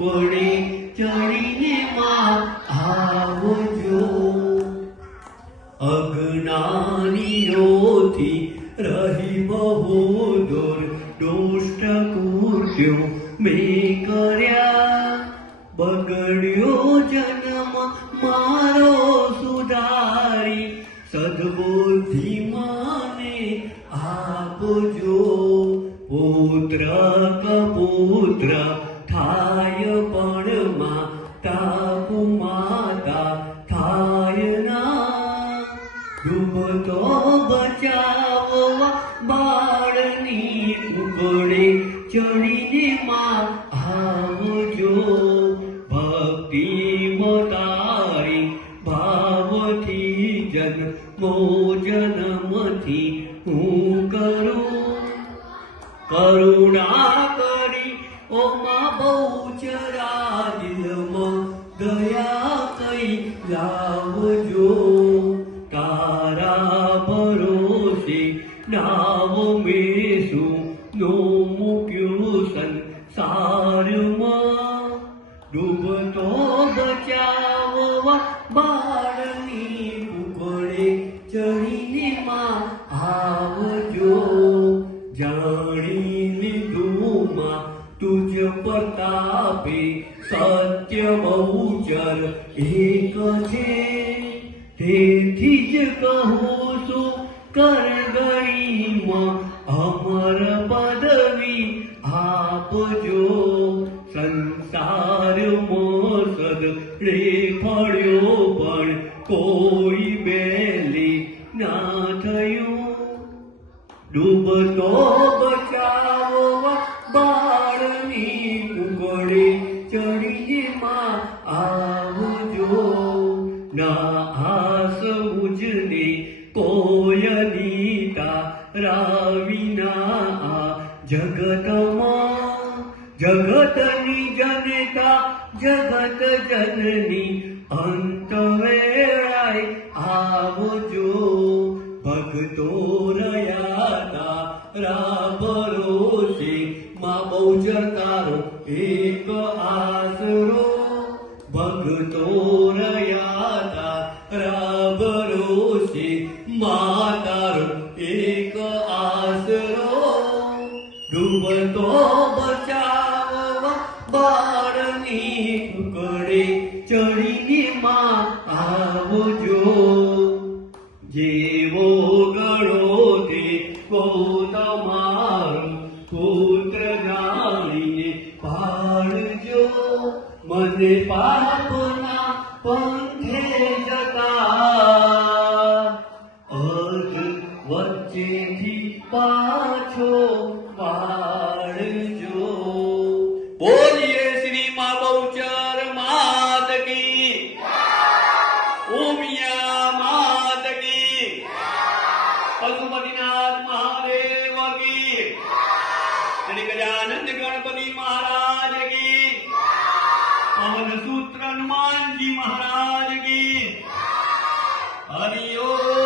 કુકડે ચડીને માં આવજો. અજ્ઞાનીઓથી રહી બહુ દૂર દુષ્ટ કૃત્યો મેં કર્યા. બગડ્યો જન્મ મારો સુધારી સદબુદ્ધિ માને આપજો. પુત્ર કપુત્ર થાય પણ માતા કુમાતા થાય ના. ડૂબતો બચાવવા બાળની કુકડે ચડીને માં આવજો. ભક્તિ મોતારી ભાવથી જન્મો જન્મથી હું કરું. કરુણા કરી ઓ માં બહુચરા દિલમાં દયા કઈ લાવજો. તારા ભરોસે નાવ મેસું નો મૂક્યું સંસારમાં. ડૂબતો બચાવવા બાળની કુકડે ચડીને માં આવજો. જાણી લીધું માં તુજ પ્રતાપે સત્ય બહુચર એક છે. તેથી જ કહું છું કરગડીમાં અમર પદવી આપજો. સંસારમાં સદડે ફળ્યો પણ કોઈ બેલી ના થયું. ડૂબતો બચાવવા બાળની કુકડે ચડીને માં આવજો. ના આસ મુજને કોયનીતા રાવિના આ જગતમાં. જગતની જનતા જગત જનની અંત વેળાએ આવજો. ભક્તો રહ્યા તારા ભરોસે માં બહુચર તારો એક આસરો. ભક્તો રહ્યા તારા ભરોસે માં તારો એક આસરો. ડૂબતો બચાવવા બાળની કુકડે ચડીને માં આવજો. જેવો ગણો તેવો તમારું પુત્ર જાણીને પાડજો. મને પાપના પંથે જતા અર્ધ વચ્ચેથી પાછો પાડજો. બોલીએ શ્રી મા બહુચર માત કી. ઉમિયા માત કી. પશુપતિનાથ મહાદેવ કી. શ્રી ગજાનંદ ગણપતિ મહારાજ કી. પવન સૂત્ર હનુમાનજી મહારાજ કી. હરિ ઓમ.